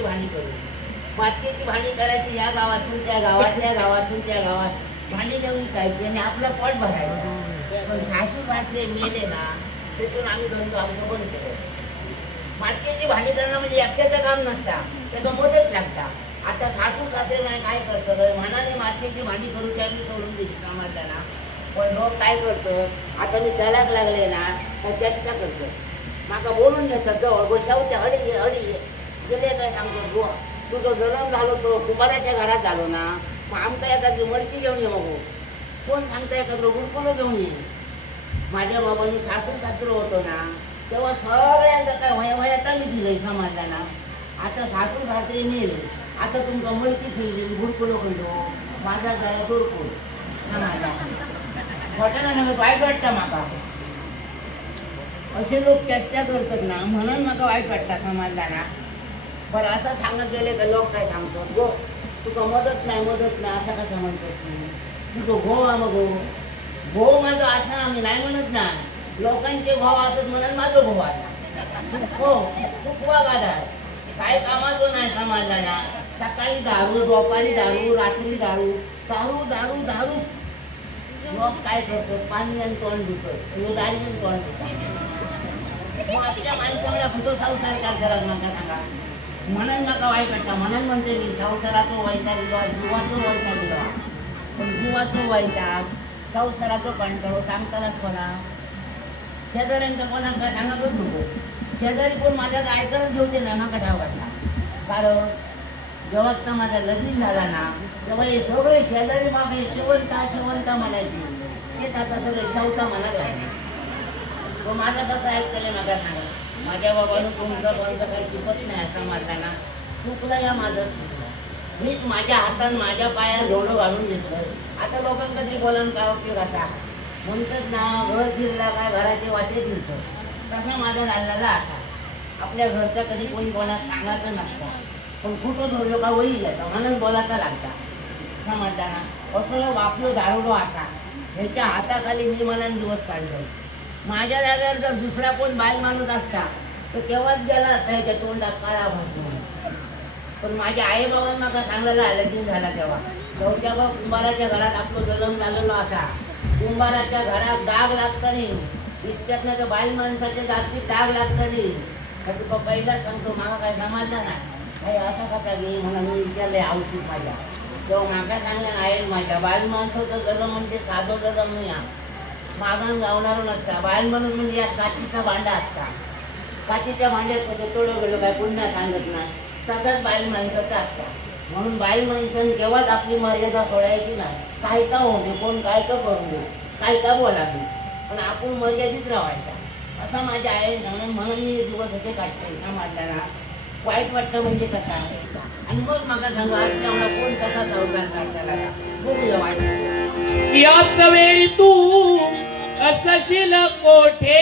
मातीची भांडी करू. मातीची भांडी करायची या गावातून त्या गावात, त्या गावातून त्या गावात भांडी घेऊन विकायची आणि आपलं पोट भरायचं. पण सासू सासरे मेले ना, तिथून आम्ही धंदो आमचं बंद केलं. मातीची भांडी करणं म्हणजे एकट्याचं काम नसतं, त्याचं मदत लागतं. आता सासू सासरे नाही काय करतं, मनाने मातीची भांडी करू त्यांनी सोडून दिली कामाला ना. पण लोक काय करतं, आता मी त्यालाच लागले ना तर चेष्टा करतो. माका बोलून घेतात जवळ गोशावच्या अडी अडी गेले काय सांगतो, तुझं जन्म झालो तो कुमाराच्या घरात झालो ना, मग आमचा एखादी मडकी घेऊन ये. मग कोण सांगता एखादं गुडकुलं घेऊन ये. माझ्या बाबांनी सासू सासरं होतो ना तेव्हा सगळ्यांचं काय वयावयाचा मी दिलंय समाजला ना. आता सासू सासरे मेले, आता तुमचं मडकी फिरली गुडकुलं खाल्लो, माझा जाय गुडकुल समाजला हॉटेला नव्हे वाईट वाटतं माका. असे लोक चर्चा करतात ना, म्हणून माका वाईट वाटतं समाजला ना. बरं असं सांगत गेले तर लोक काय सांगतात, गो तुका मदत नाही असं कसं म्हणतात तुम्ही, तुझं भाऊ मग भाऊ माझं असं आम्ही नाही म्हणत ना. लोकांचे भाव असत म्हणून माझं भाऊ आता हो खूप वागादा काय कामाचं नाही समाजला ना. सकाळी दारू, दुपारी दारू, रात्री दारू, दारू दारू दारू. लोक काय करतात, पाणी आणि तोंड धुतात, दारी आणि तोंड धुतात. मग आपल्या माणसाला कुठं संसार करतात नका सांगा. म्हणून नका वाईट वाटतं. म्हणून म्हणते मी संसाराचं वैताग जीवाचं वैताग दिला. पण जीवाचं वैताग संसाराचं कंटाळो सांगतानाच कोणा शेजाऱ्यांच्या कोणाला सांगतच नको. शेजारी कोण माझ्या ऐकतच घेऊ दे ना नका ठावायला. कारण जेव्हा तर माझा लग्न झाला ना तेव्हा हे सगळे शेजारी मागे शिवंता म्हणायची, तेच आता सगळे शवता म्हणायला लागले. तो माझा कसं ऐकतले मागा सांगा. माझ्या बाबानं तुमचं कोणतं काही चुकत नाही असं म्हणता ना, चुकलं या माझं मीच माझ्या हातात माझ्या पायात जोडं घालून घेतलं. आता लोकांना कधी बोलावून काय उपयोग असा म्हणतात ना, घर फिरला काय घराचे वाटे फिरतं. तसा माझा झालेला असा. आपल्या घरचा कधी कोणी कोणाला सांगायचं नसतं, पण कुठं धरलो का वही जातं म्हणून बोलायचा लागता समजता ना. असं वापलो दारुडो असा ह्याच्या हाताखाली मी मनाने दिवस काढलो. माझ्या जागेवर जर दुसरा कोण बाल माणूस असता तर तेव्हाच गेला असता ह्याच्या तोंडात काळा भासतो. पण माझ्या आई बाबांना का सांगायला लगीन झाला तेव्हा चौथ्या बा कुंभाराच्या घरात आपलं जन्म झालेलो असा. कुंभाराच्या घरात डाग लागता नाही, इतक्यातनं तर बाल माणसाच्या जाती डाग लागता नाही. तुका पहिलाच सांगतो, मला काय समजलं ना काही असा कसा घे म्हणून मी विचारले औषध माझ्या तेव्हा मागा सांगलं आहे. माझ्या बाल माणसाचं जन्म म्हणजे साधं जन्म नाही, मागून गावणारं नसता. बाल म्हणून म्हणजे या काचीचा भांडा असता. काचीच्या भांड्यात कसं तोडं गेलो काय पुन्हा सांगत नाही, तसाच बाल माणसाचा असता. म्हणून बाल माणसाने केव्हाच आपली मर्यादा सोडायची नाही. काय का होऊ दे, कोण काय का करू दे, काय का बोलावे, पण आपण मर्यादित राहायचा असं माझ्या आई म्हणून मी दिवस असे काढते ना. माझ्या वाईट वाटतं म्हणजे कसा आणि मग माझा सांगा आपल्याला कोण कसा संसार करता बघूया वाईट. याच वेळी तू असशील कोठे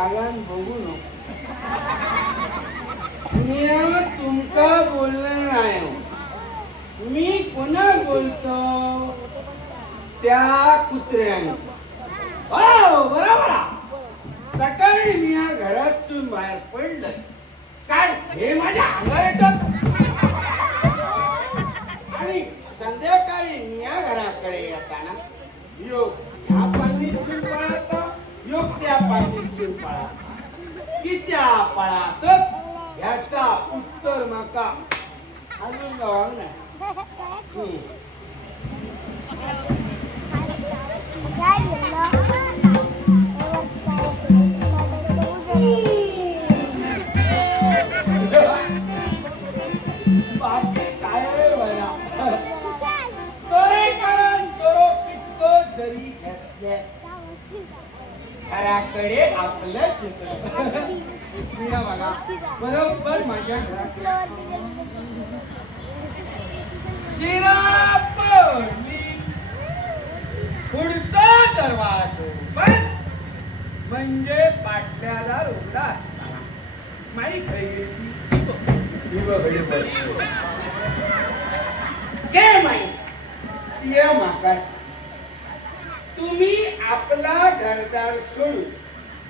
रागान बघू नको. मी तुमका बोलणार नाही हो. मी कोणा बोलतो त्या कुत्र्याने. हो बरोबर. सकाळी मी या घरातून बाहेर पडलं काय हे माझ्या अंगावर येतात आणि संध्याकाळी मी या घराकडे येताना योग ह्या पाणीतून पळाता योग त्या पाणीतून पळाता की त्या पळातच ह्याचा उत्तर माका अजून गावाक नाही. घराकडे आपलं बघा बरोबर माझ्या घराकडे शिरा पडली पुढचा दरवाजा बंद म्हणजे पाटल्याला रोडा असताना माई खाई काय माई या माका तुम्ही आपला घरदार सोडून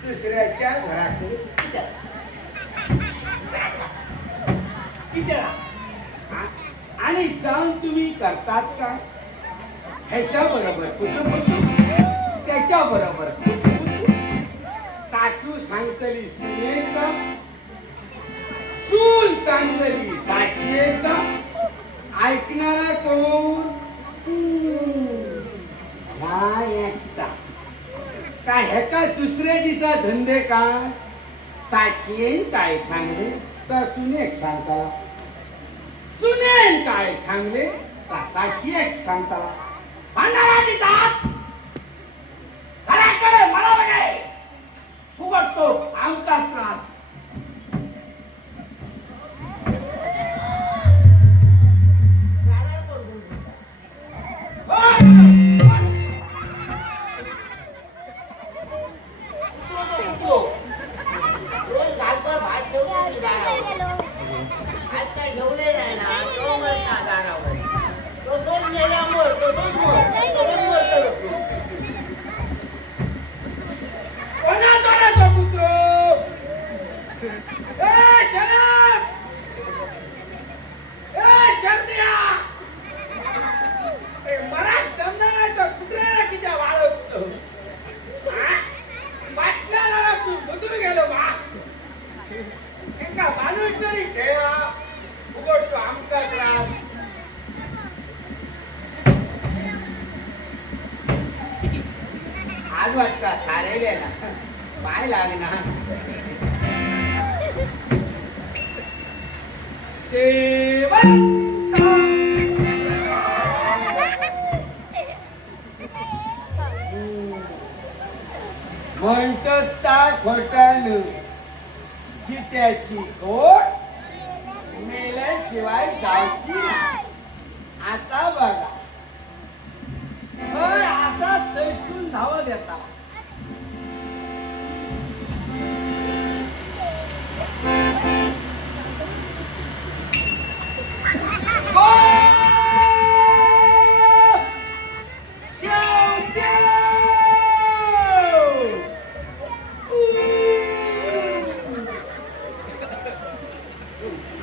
दुसऱ्याच्या घराकडे आणि जाऊन तुम्ही करतात का ह्याच्या बरोबर त्याच्या बरोबर सासू सांगतली सुनेचा सून सांगतली सासरेचा ऐकणारा कोण काय ह्याका दुसरे दिसा धंदे का साक्षीन काय सांगले तर सुनेक सांगता सुनेन काय सांगले तर साक्षी एक सांगता भांडारा देतात घराकडे मला बघाय फुगटतो आमचा त्रास आज वाटता सारेले ना पाय लागना म्हणतो ता खोटानं जित्याची खोट मेल्याशिवाय जायची नाही. आता बघा असा तैसून धावा देता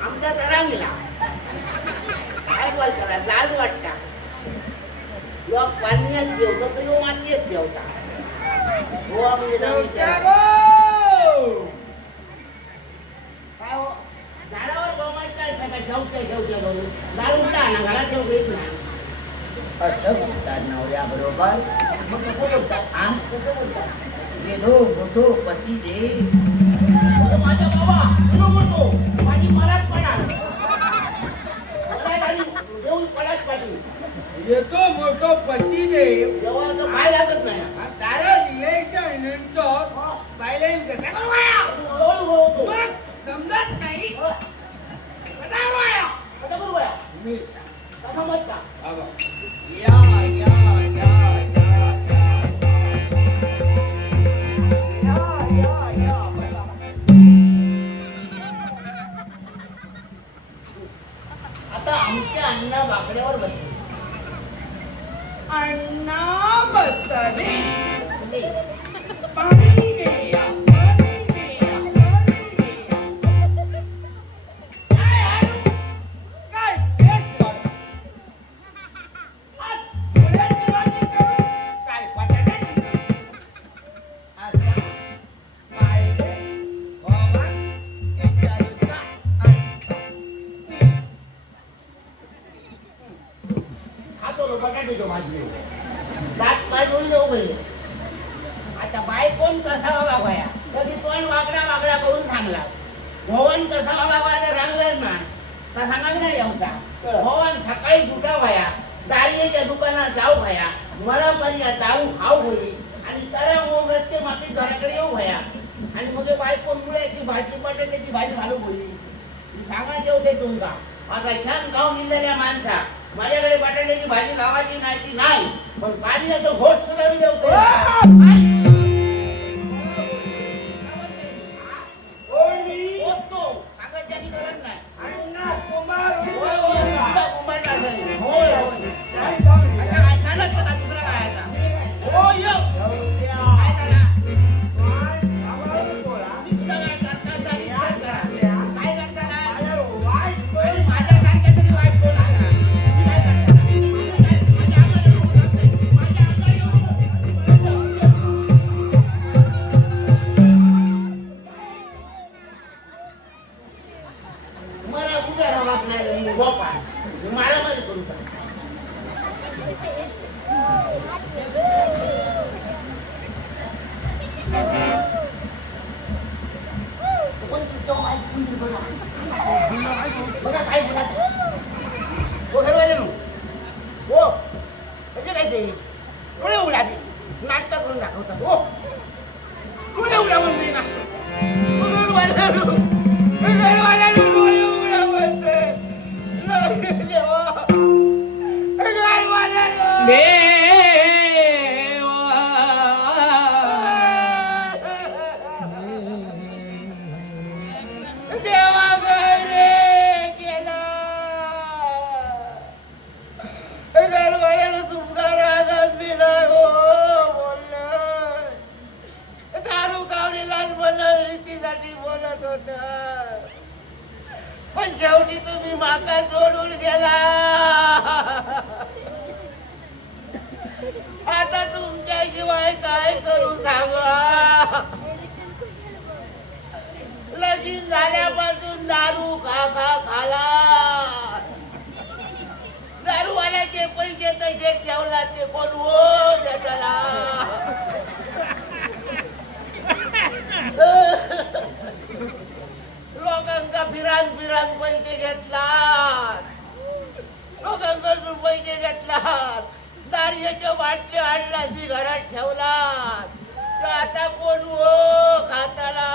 आमचा तरंगला काय बोलता लाज वाटता लोक पाण्यात घेऊ तर लोक मातीत घेवता हो म्हणजे काय हो झाडावर गोमायचं आहे का ठेवते ठेवते म्हणून दारूचा ना घरात ठेवू येत नाही असं बोलतात नवऱ्या बरोबर मग कसं बोलतात हा कसं बोलतात ये दो मोठो पती दे माझा बाबा तुला बोलतो माझी मलाच पडाल देऊन पडाच पाहिजे येतो मोठो पती देव जेव्हा पाय लागत नाही तारा दिलेच्या नंतर बायलेन कसा करू बाया समजत नाही कसा करू बाया कसा करू बाया मी कसा मत का या या या या या या या कोण कसा वागाया कधी तोंड वागडा वागडा करून सांगला भवन कसा वागावा जर रांगलाच ना तर सांगावी नाही यावचा भवन सकाळी दुटा व्हाया दारियेच्या दुकानात जाऊ व्हाया मला पण या जाऊ खाऊ होई आणि तरा मग रस्ते माफी घराकडे येऊ व्हाया आणि मग बायको मुळ्याची भाजी बटाट्याची भाजी घालू बोलली सांगायचे होते तुमका आता छान गाव निघलेल्या माणसा माझ्याकडे बटाट्याची भाजी लावायची नाही ती नाही पण पाण्याचं घोट सुद्धा मी देवतो सांगायची गरज नाही बघा काय झालं हो घरवाले हो म्हणजे काय ते डोळे उघडा ते नाटक करून दाखवतात हो डोळे उघडा म्हणते ना डोळे उघडा म्हणते पण शेवटी तुम्ही माका सोडून गेला आता तुमच्या शिवाय काय करू सांगा लगीन झाल्यापासून दारू खाला दारूवाल्याचे पैसे तसे ठेवला ते कोण हो त्याला लोकांका फिरान पैसे घेतला लोकांकडून पैसे घेतला दारियाच्या बाटल्या आणला ती घरात ठेवला आता कोण हो खाताला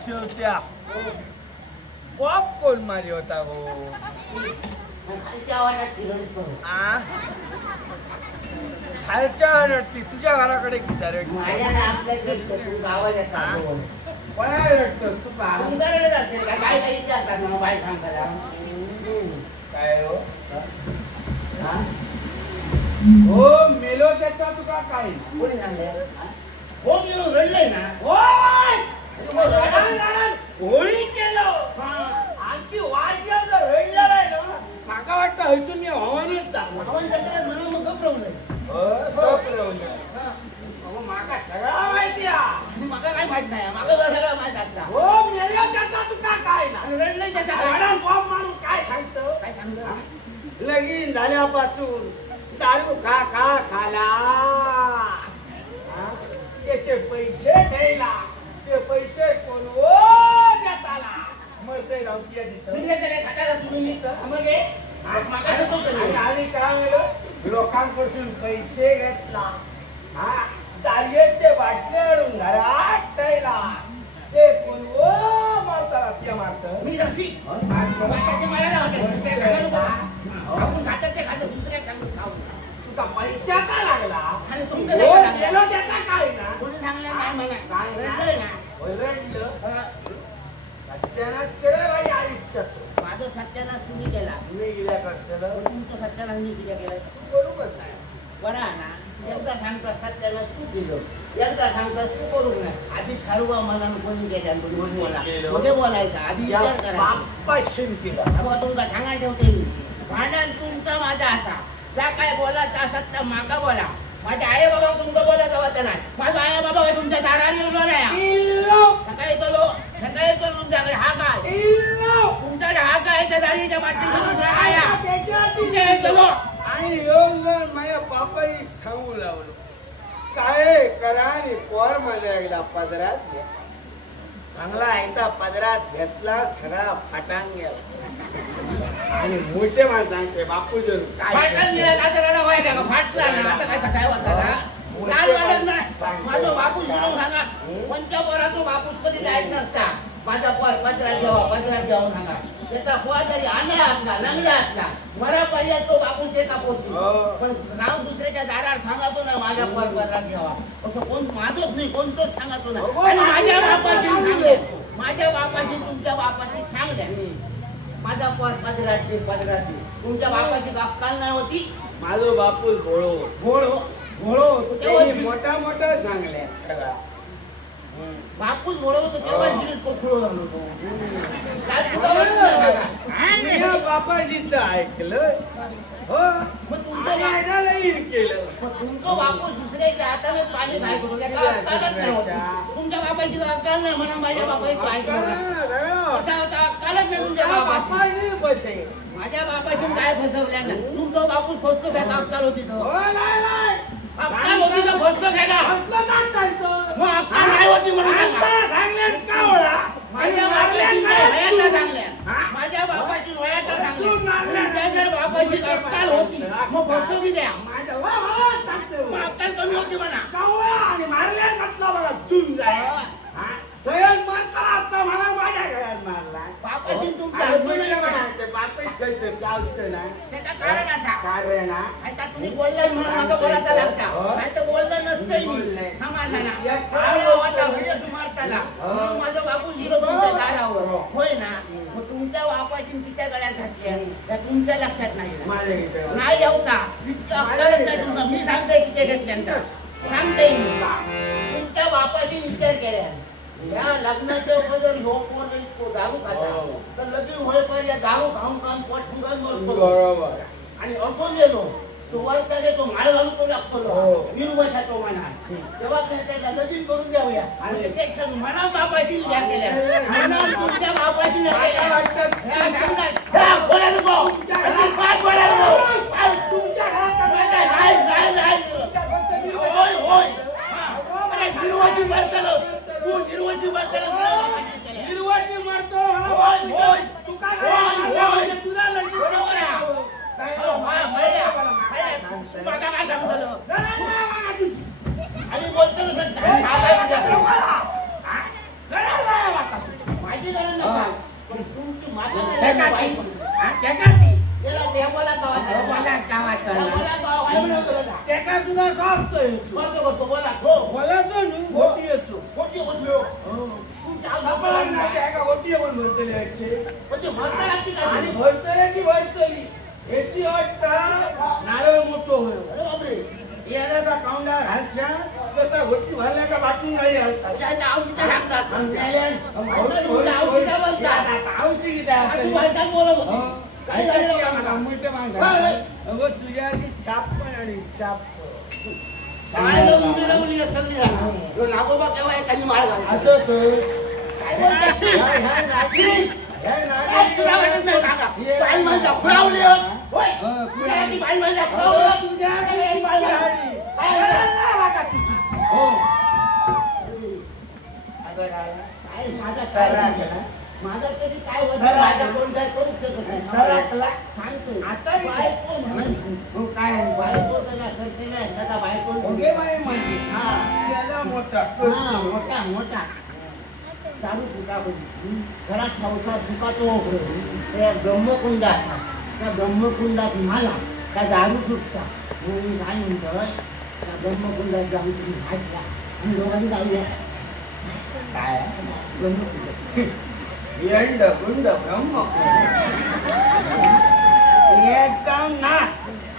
शेवट्या पॉप कोण मारी होता हो खालच्या रडती तुझ्या घराकडे किती काय हो मेलो त्याचा तुका काय कोणी सांगलं हो मी रडलंय ना होळी केलं आणखी वाद्य जर रडलेला आहे ना माका वाटतं हयसून मी हवानीच म्हणून मग गप्पवलंय माका सगळा माहिती आहे माका काय माहित नाही माका सगळं माहित आता हो मेलो त्याचा तुका काय ना रडलंय त्याच्या बॉम्ब मारून काय सांगतो काय सांगलं लगीन झाल्यापासून दारू खाला त्याचे पैसे घ्यायला ते पैसे कोण देताला मरते रावतीया आणि काय लोकांपासून पैसे घेतला हा दारियेचे बाटले आणून घरात ठेवला ते कोण मारताला ते मारत मी रसिक तुका पैशाचा लागला आणि गेलो त्याचा काय ना कोणी सांगलं नाही मला काय रडलंय ना ओरडलं सत्यानाश केलं बाई आयुष्यात माझं सत्यानाश तुम्ही केला तुम्ही गेल्या करतलं तुमचं सत्यानाश मी केलं बरोबर नाही बरं ना एकदा सांगता सत्याला तू केलं, एकदा सांगता तू करू नये. आधी ठरवा मनानं कोणी केल्या मध्ये बोलायचं, आधी विचार करायचा. बाप्पाशी केलं. बाबा तुमचा सांगा ठेवते मी, भांडण तुमचा माझा असा, जा काय बोलायचं असत तर माका बोला. माझे आई बाबा तुमचं बोलत हवं नाही. माझा आई बाबा काय तुमच्या दाराने येऊन सकाळी येतो तुमच्याकडे हा काय तुमच्याकडे हा काय त्या दारीच्या बाटलीचा दुसरा आया तुमच्या येतो. आणि येऊन जर माझ्या बापाई सांगू लावलो काय करा आणि पोर माझ्या एकदा पदरात घ्या. चांगला आयता पदरात घेतला, सगळा फाटांग गेला. आणि मोठे माणसांचे बापू जर माझा बापूस सांगा कोणत्या पोराचा बापूस कधी जायचं नसता. माझा पोर पदरात घ्यावा सांगा. त्याचा पोहा जरी आंधळा असला, लंगडा असला, मरा पाहिजे तो बापूस एका पोचतो. पण नाव दुसऱ्याच्या दारात सांगतो ना माझ्या पोर पदरात घ्यावा, असं कोण माझंच नाही, कोणतंच सांगतो ना. आणि माझ्या बापाशी सांगले, माझ्या बापाशी तुमच्या बापाशी सांगल्या माझा पोर पदरात तुमच्या बापाची अक्कल नाही होती. माझं बापूस भोळो मोठा मोठा सांगल्या सगळा. बापूस बोलवतो तेव्हा शिरीत कोखळो झालो तो. काय या बापाजीच ऐकलं हो, मग तुमचं केलं. तुमचं बापूस दुसऱ्याच्या हाताने पाणी खायचो, त्याला अक्कलच नाही होती. तुमच्या बापाची अक्कल नाही म्हणून माझ्या बापाची ऐकलं कसा होता, अक्कलच नाही तुमच्या बापाची. माझ्या बापाची काय फसवल्या ना तुमचा बापूस फसतो काय अक्कल होती तो. अक्कल होती तर फसतो काय का मग अक्कल नाही होती म्हणून माझ्या बापाची वयाचा सांगल्या, माझ्या बापाची वयाचा सांगल्या. तुमच्या जर बापाची अक्कल होती मग फसतो की द्या, मग अक्कल कमी होती म्हणा. आणि मारल्या कसला बघा चून जाय आता मला माझ्या घरात मारला. बापाची तुमच्या त्याचं कारण असा आता तुम्ही बोललाय म्हणून माझं बोलायचा लागता, नाही तर बोललं नसतंय मी समाजाला मारताला म्हणून माझं बापू शिरो तुमच्या दारावर होय ना. मग तुमच्या बापाशी तिच्या गळ्यात घातल्या त्या तुमच्या लक्षात नाही नाही येऊता अक्कलच नाही तुमचा. मी सांगते किती घेतल्यानंतर सांगते मी तुमच्या बापाशी विचार केल्या या लग्नाच्या जर दारू खाता तर लगीन होईपर्यंत दारू खाऊन खाऊन पोट फुगत मरतो. बरोबर. आणि असो गेलो तो वरकडे तो माळ घालून तो लागतो निर्वशा तो म्हणा तेव्हा त्याला लगीन करून द्यावया. आणि त्याच्या म्हणा बापाशी विचार केल्या म्हणा तुमच्या बापाशी बोला नको बोला नको होय होय निर्वाची बरतलं तू निर्वाची बरतलं निर्वाची मारतो तुझा आणि बोलतो माझी गरज नका तुमची त्याका सुद्धा सांगतोय बोला बोलायचो मोठी येतो खोटी बोललो होती पण भरतली आणि भरतली याची अट नारळ मोठो होय याला काउंडा घालच्या तसा गोष्टी भरल्या का बाकी नाही तुझ्या छाप पण आणि छाप नागोबा केव्हा एखादी माळ घाल असं माझा कधी काय माझा कोण काय करू शकत नाही. सांगतो आता बायको म्हणून काय बायको त्याला करते नाही त्याचा बायको मोठा मोठा दारू फुका घरात खाऊचा फुकातो त्या ब्रह्मकुंड असा त्या ब्रह्मकुंडात मला त्या दारू फुटता म्हणून काय म्हणतोय त्या ब्रह्मकुंडात जाऊन तुम्ही हात घ्या आणि दोघांनी जाऊया काय ब्रह्मकुंड येंड गुंड ब्रह्म ना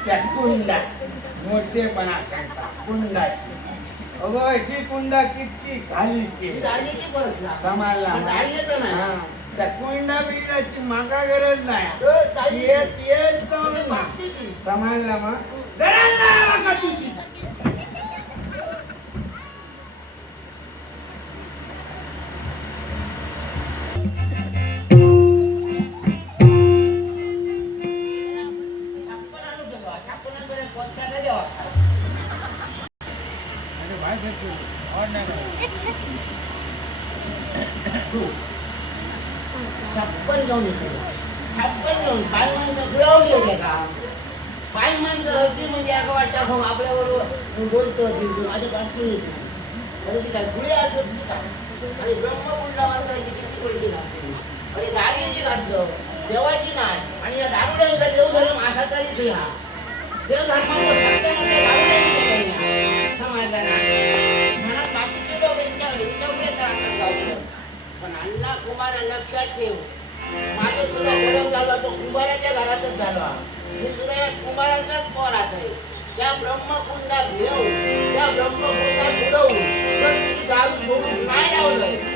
त्या कुंडात मोठेपणा सांगतात कुंडाची अगो अशी कुंडा किती खाली ती की झाली की परत ना. समाजला पण झाली तर नाही. हा. त्या कुंडा बिंडाची मागा गरज नाही तर झाली की. येत जाऊन ना मागते की. समाजला मग गरज नाही मागा तुझी छप्पन आणू गेलो. छप्पनाकडे कोणत्याला द्यावा. छप्पन घेऊन येतो. छप्पन घेऊन काय माणसं गुळावली होते का? काय माणसं होती म्हणजे एका वाटच्या भाऊ आपल्याबरोबर बोलतो बिलतो माझी बातमी होती. अरे ती काय गुळे असत का? आणि ब्रह्मकुंडा माणसाची किती पडली घातली. अरे दारूची घातलं देवाची नाही आणि या दारुड्यांचा देवधर्म असा तरी तुझ्या देवधर्माचं फक्त म्हणजे दारुड्यांची समाजाला म्हणत बाकीचे लोक यांच्याकडे त्रास गावलं. पण अण्णा कुमार लक्षात ठेव माझं सुद्धा गरम झाला तो कुंभाराच्या घरातच झाला. मी सुद्धा या कुंभाराचाच पोर आहे. त्या ब्रह्मकुंडात घेऊन त्या ब्रह्मकुंडात बुडवून जर तुझी दारू सोडून नाही लावलं